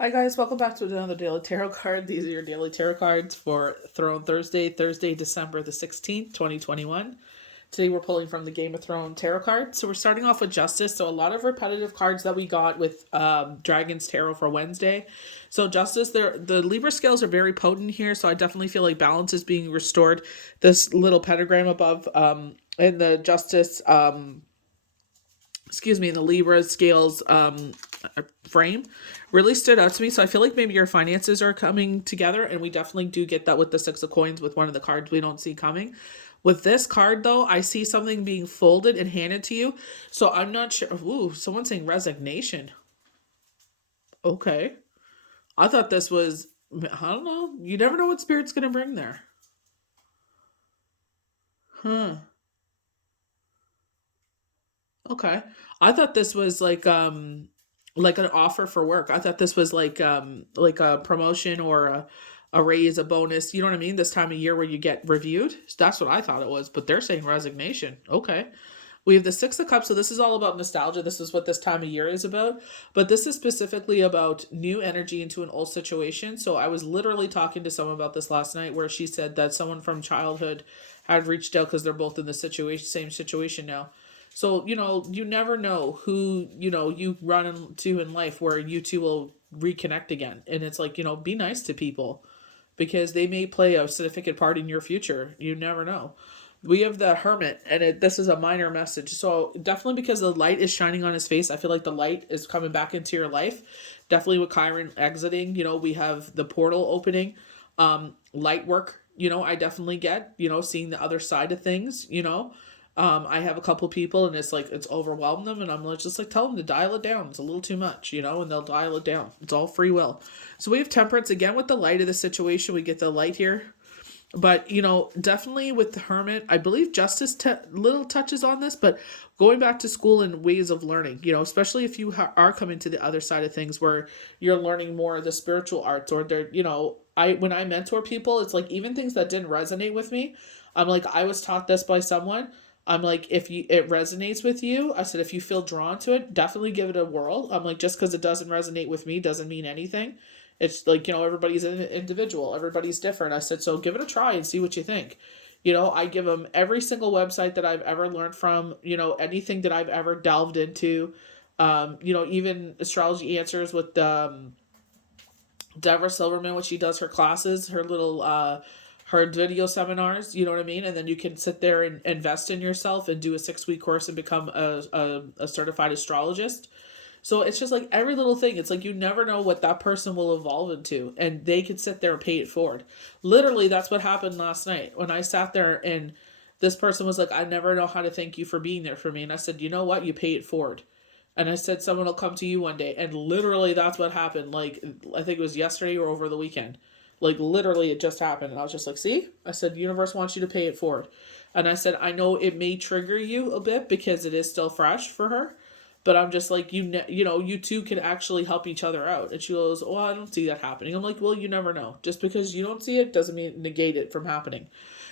Hi guys, welcome back to another daily tarot card. These are your daily tarot cards for Throne Thursday, December the 16th, 2021. Today we're pulling from the Game of Thrones tarot card. So we're starting off with Justice. So a lot of repetitive cards that we got with Dragon's Tarot for Wednesday. So Justice, the Libra scales are very potent here. So I definitely feel like balance is being restored. This little pentagram above in the Justice in the Libra scales frame really stood out to me. So I feel like maybe your finances are coming together, and we definitely do get that with the Six of Coins with one of the cards we don't see coming. With this card, though, I see something being folded and handed to you. So I'm not sure. Ooh, someone's saying resignation. Okay. I thought this was, I don't know. You never know what Spirit's going to bring there. Huh. Okay. I thought this was like an offer for work. I thought this was like a promotion or a raise, a bonus, you know what I mean? This time of year where you get reviewed. That's what I thought it was, but they're saying resignation. Okay. We have the Six of Cups, so this is all about nostalgia. This is what this time of year is about. But this is specifically about new energy into an old situation. So I was literally talking to someone about this last night where she said that someone from childhood had reached out because they're both in the same situation now. So, you never know who, you run into in life where you two will reconnect again. And it's like, be nice to people because they may play a significant part in your future. You never know. We have the Hermit, and this is a minor message. So definitely because the light is shining on his face, I feel like the light is coming back into your life. Definitely with Chiron exiting, we have the portal opening. Light work, I definitely get, seeing the other side of things. I have a couple people and it's like it's overwhelmed them, and I'm like just like tell them to dial it down. It's a little too much, and they'll dial it down. It's all free will. So we have Temperance again with the light of the situation. We get the light here. But definitely with the Hermit, I believe Justice little touches on this, but going back to school and ways of learning, especially if you are coming to the other side of things where you're learning more of the spiritual arts, or they're, I when I mentor people, it's like even things that didn't resonate with me, I'm like I was taught this by someone. I'm like, if it resonates with you, I said if you feel drawn to it, definitely give it a whirl. I'm like, just because it doesn't resonate with me doesn't mean anything. It's like, everybody's an individual, everybody's different. I said, so give it a try and see what you think. I give them every single website that I've ever learned from, anything that I've ever delved into, even astrology answers with Deborah Silverman, when she does her classes, her little, her video seminars, you know what I mean? And then you can sit there and invest in yourself and do a 6-week course and become a certified astrologist. So it's just like every little thing. It's like you never know what that person will evolve into, and they could sit there and pay it forward. Literally, that's what happened last night when I sat there and this person was like, I never know how to thank you for being there for me. And I said, you know what? You pay it forward. And I said, someone will come to you one day. And literally, that's what happened. Like, I think it was yesterday or over the weekend. Like, literally, it just happened. And I was just like, see? I said, the universe wants you to pay it forward. And I said, I know it may trigger you a bit because it is still fresh for her, but I'm just like, you two can actually help each other out. And she goes, well, I don't see that happening. I'm like, well, you never know. Just because you don't see it doesn't mean negate it from happening.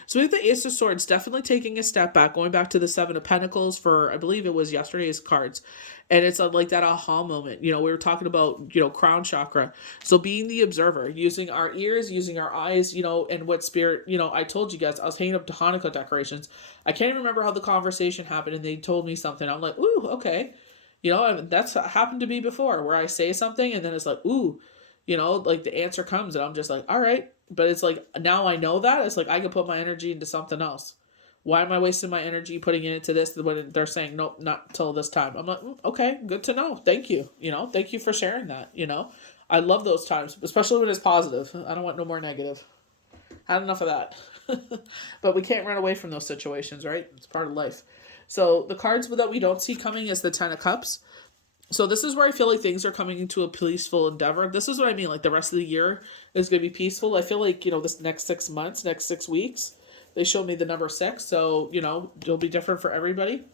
So we have the Ace of Swords definitely taking a step back, going back to the Seven of Pentacles for, I believe it was yesterday's cards. And it's like that aha moment. We were talking about, crown chakra. So being the observer, using our ears, using our eyes, and what spirit, I told you guys, I was hanging up the Hanukkah decorations. I can't even remember how the conversation happened, and they told me something. I'm like, ooh, okay. That's happened to me before where I say something and then it's like, ooh, like the answer comes and I'm just like, all right. But it's like, now I know that. It's like I could put my energy into something else. Why am I wasting my energy putting it into this when they're saying, nope, not till this time? I'm like, okay, good to know. Thank you. Thank you for sharing that. I love those times, especially when it's positive. I don't want no more negative. Had enough of that. But we can't run away from those situations, right? It's part of life. So the cards that we don't see coming is the Ten of Cups. So this is where I feel like things are coming into a peaceful endeavor. This is what I mean. Like the rest of the year is going to be peaceful. I feel like, this next 6 months, next 6 weeks, they showed me the number 6. So, it'll be different for everybody.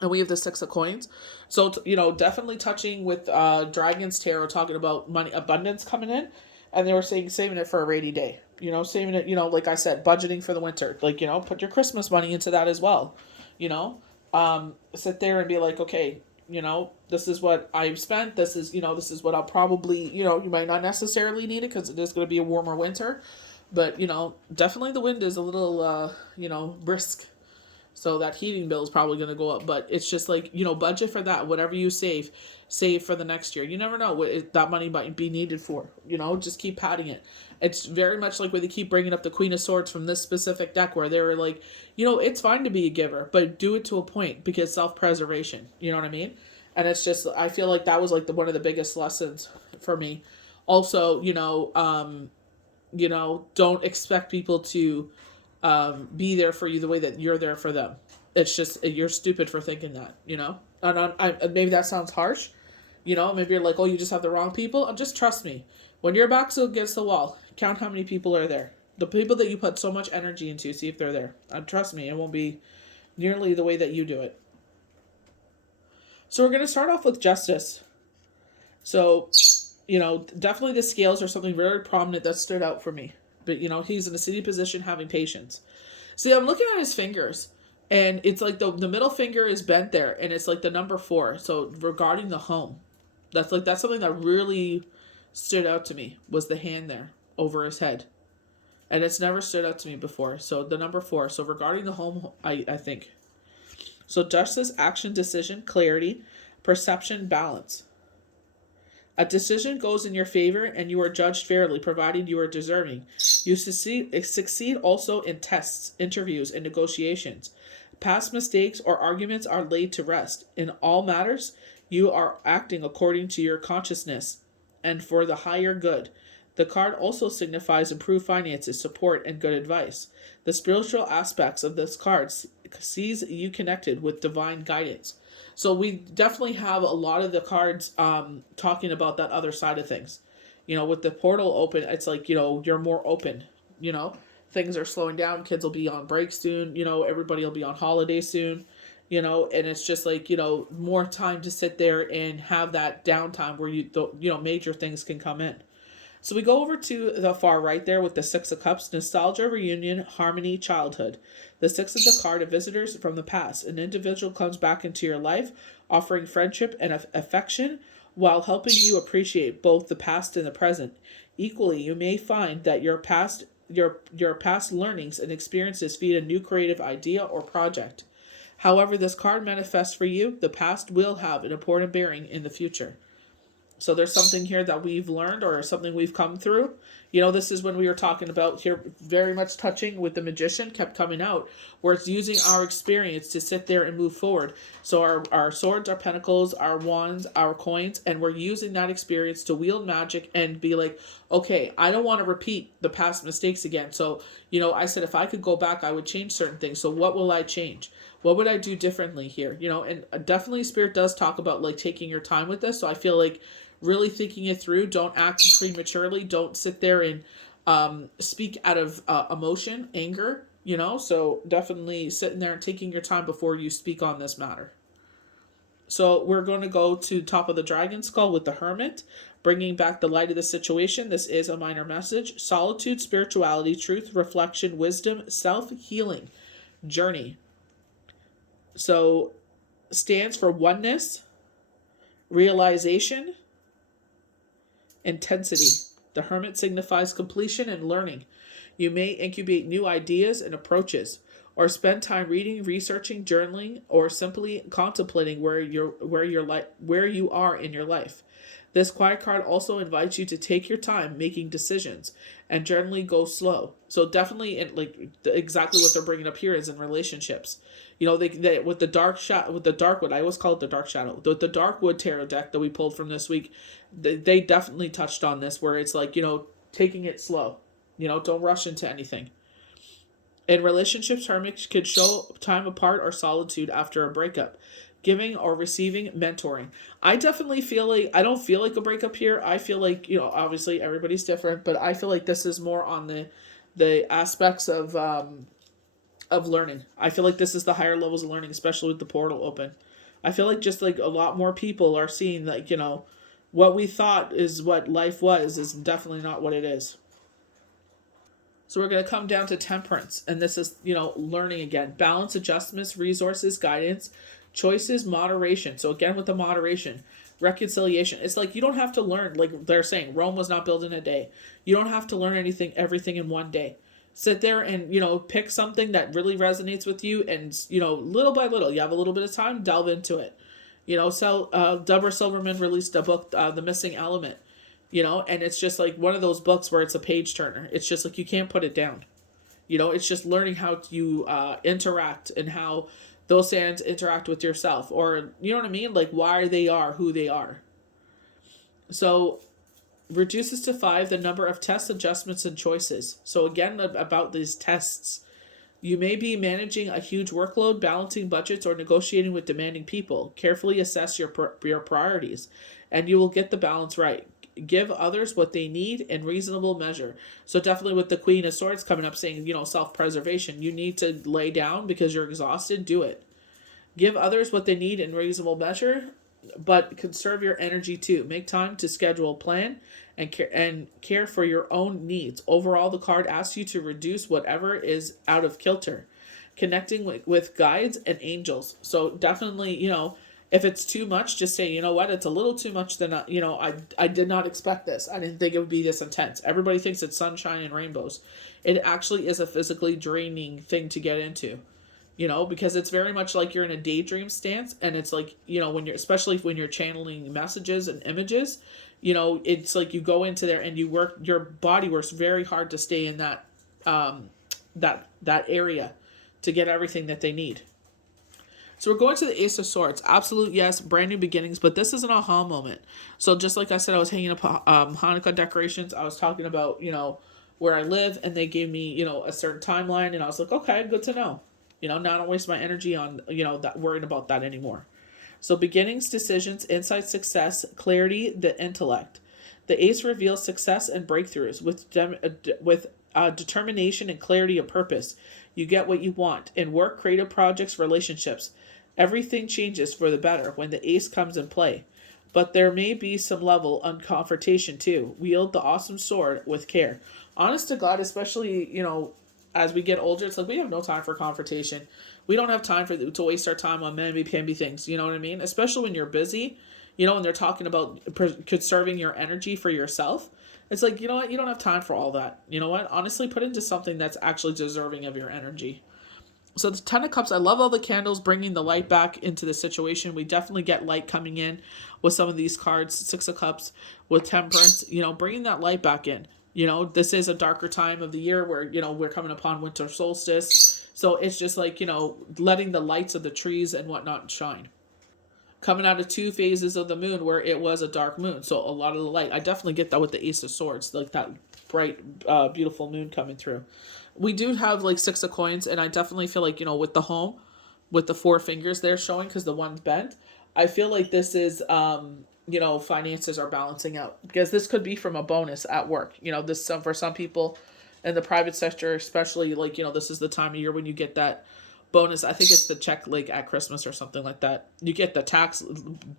And we have the Six of Coins. So, definitely touching with Dragon's Tarot, talking about money, abundance coming in. And they were saying saving it for a rainy day. Saving it, like I said, budgeting for the winter. Like, put your Christmas money into that as well. Sit there and be like, okay, this is what I've spent. This is, this is what I'll probably, you might not necessarily need it because it is going to be a warmer winter. But, definitely the wind is a little, brisk. So that heating bill is probably going to go up. But it's just like, budget for that. Whatever you save for the next year. You never know what that money might be needed for. Just keep padding it. It's very much like where they keep bringing up the Queen of Swords from this specific deck where they were like, it's fine to be a giver, but do it to a point because self-preservation. You know what I mean? And it's just, I feel like that was like one of the biggest lessons for me. Also, don't expect people to be there for you the way that you're there for them. It's just, you're stupid for thinking that, And maybe that sounds harsh, maybe you're like, oh, you just have the wrong people. Just trust me. When your back's against the wall, count how many people are there. The people that you put so much energy into, see if they're there. Trust me, it won't be nearly the way that you do it. So we're going to start off with justice. So, definitely the scales are something very prominent that stood out for me. But, he's in a city position having patience. See, I'm looking at his fingers. And it's like the middle finger is bent there. And it's like the number 4. So regarding the home. That's something that really stood out to me. Was the hand there over his head. And it's never stood out to me before. So the number 4. So regarding the home, I think. So justice, action, decision, clarity, perception, balance. A decision goes in your favor and you are judged fairly, provided you are deserving. You succeed also in tests, interviews, and negotiations. Past mistakes or arguments are laid to rest. In all matters, you are acting according to your consciousness and for the higher good. The card also signifies improved finances, support, and good advice. The spiritual aspects of this card sees you connected with divine guidance. So we definitely have a lot of the cards talking about that other side of things. With the portal open, it's like, you're more open. Things are slowing down. Kids will be on break soon. Everybody will be on holiday soon. And it's just like, more time to sit there and have that downtime where major things can come in. So we go over to the far right there with the 6 of Cups, nostalgia, reunion, harmony, childhood. The 6 of the card of visitors from the past. An individual comes back into your life, offering friendship and affection while helping you appreciate both the past and the present. Equally, you may find that your past learnings and experiences feed a new creative idea or project. However this card manifests for you, the past will have an important bearing in the future. So there's something here that we've learned or something we've come through. This is when we were talking about here, very much touching with the magician kept coming out, where it's using our experience to sit there and move forward. So our swords, our pentacles, our wands, our coins, and we're using that experience to wield magic and be like, okay, I don't want to repeat the past mistakes again. So, I said if I could go back, I would change certain things. So what will I change? What would I do differently here? And definitely Spirit does talk about like taking your time with this. So I feel like really thinking it through. Don't act prematurely. Don't sit there and speak out of emotion, anger, So definitely sitting there and taking your time before you speak on this matter. So we're going to go to top of the dragon skull with the Hermit, bringing back the light of the situation. This is a minor message. Solitude, spirituality, truth, reflection, wisdom, self-healing, journey. So stands for oneness, realization, intensity. The Hermit signifies completion and learning. You may incubate new ideas and approaches, or spend time reading, researching, journaling, or simply contemplating where you are in your life. This quiet card also invites you to take your time making decisions and generally go slow. So definitely, exactly what they're bringing up here is in relationships. They with the dark wood. I always call it the dark shadow. The dark wood tarot deck that we pulled from this week, they definitely touched on this where it's like taking it slow. Don't rush into anything. In relationships, Hermit could show time apart or solitude after a breakup, giving or receiving mentoring. I definitely feel like, I don't feel like a breakup here. I feel like, obviously everybody's different, but I feel like this is more on the aspects of learning. I feel like this is the higher levels of learning, especially with the portal open. I feel like just like a lot more people are seeing that, what we thought is what life was is definitely not what it is. So we're going to come down to Temperance, and this is, learning again. Balance, adjustments, resources, guidance. Choices, moderation. So again, with the moderation, reconciliation. It's like you don't have to learn, like they're saying, Rome was not built in a day. You don't have to learn everything in one day. Sit there and, pick something that really resonates with you, and, little by little, you have a little bit of time, delve into it. Deborah Silverman released a book, The Missing Element, and it's just like one of those books where it's a page turner. It's just like you can't put it down. It's just learning how to interact and how those sands interact with yourself, or you know what I mean, like why they are who they are. So reduces to 5 the number of tests, adjustments, and choices. So again, about these tests, you may be managing a huge workload, balancing budgets, or negotiating with demanding people. Carefully assess your priorities, and you will get the balance right. Give others what they need in reasonable measure. So definitely with the Queen of Swords coming up saying, self-preservation. You need to lay down because you're exhausted. Do it. Give others what they need in reasonable measure, but conserve your energy too. Make time to schedule a plan and care for your own needs. Overall, the card asks you to reduce whatever is out of kilter. Connecting with guides and angels. So definitely, if it's too much, just say, what, it's a little too much. Then, I did not expect this. I didn't think it would be this intense. Everybody thinks it's sunshine and rainbows. It actually is a physically draining thing to get into, because it's very much like you're in a daydream stance. And it's like, especially when you're channeling messages and images, it's like you go into there and your body works very hard to stay in that, that area to get everything that they need. So we're going to the Ace of Swords. Absolute yes, brand new beginnings, but this is an aha moment. So just like I said, I was hanging up Hanukkah decorations. I was talking about, where I live, and they gave me, a certain timeline, and I was like, okay, good to know. Now I don't waste my energy on, that worrying about that anymore. So beginnings, decisions, insight, success, clarity, the intellect. The Ace reveals success and breakthroughs with determination and clarity of purpose. You get what you want in work, creative projects, relationships. Everything changes for the better when the Ace comes in play. But there may be some level of confrontation too. Wield the awesome sword with care. Honest to God, especially, as we get older, it's like we have no time for confrontation. We don't have time to waste our time on mamby-pamby things, you know what I mean? Especially when you're busy, when they're talking about conserving your energy for yourself. It's like, you know what? You don't have time for all that. You know what? Honestly, put into something that's actually deserving of your energy. So the Ten of Cups, I love all the candles bringing the light back into the situation. We definitely get light coming in with some of these cards. Six of Cups with Temperance, bringing that light back in. This is a darker time of the year where, we're coming upon winter solstice. So it's just like, letting the lights of the trees and whatnot shine. Coming out of 2 phases of the moon where it was a dark moon. So a lot of the light. I definitely get that with the Ace of Swords, like that bright, beautiful moon coming through. We do have like 6 of coins, and I definitely feel like, with the home, with the 4 fingers there showing because the one's bent, I feel like this is, finances are balancing out, because this could be from a bonus at work. This for some people in the private sector, especially, like, this is the time of year when you get that bonus. I think it's the check like at Christmas or something like that. You get the tax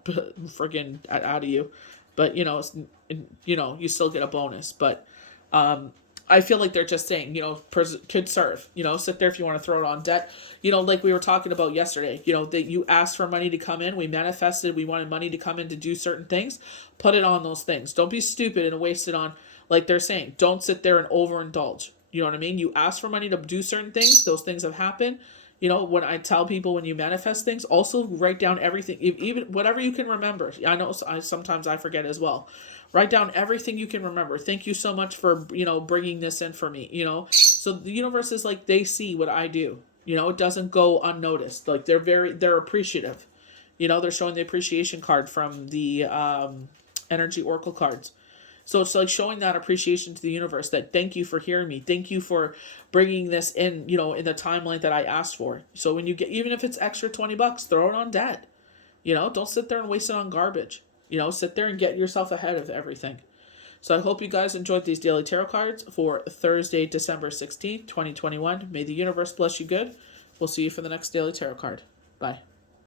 friggin' out of you, but you still get a bonus. But I feel like they're just saying, could serve, sit there if you want to throw it on debt, like we were talking about yesterday, that you asked for money to come in, we manifested, we wanted money to come in to do certain things, put it on those things. Don't be stupid and waste it on, like they're saying, don't sit there and overindulge. You know what I mean? You ask for money to do certain things, those things have happened. When I tell people when you manifest things, also write down everything, even whatever you can remember. I know sometimes I forget as well. Write down everything you can remember. Thank you so much for, bringing this in for me, So the universe is like, they see what I do. It doesn't go unnoticed. Like they're appreciative. They're showing the appreciation card from the energy oracle cards. So it's like showing that appreciation to the universe, that thank you for hearing me. Thank you for bringing this in, in the timeline that I asked for. So when you get, even if it's extra $20, throw it on debt. Don't sit there and waste it on garbage. Sit there and get yourself ahead of everything. So I hope you guys enjoyed these daily tarot cards for Thursday, December 16th, 2021. May the universe bless you good. We'll see you for the next daily tarot card. Bye.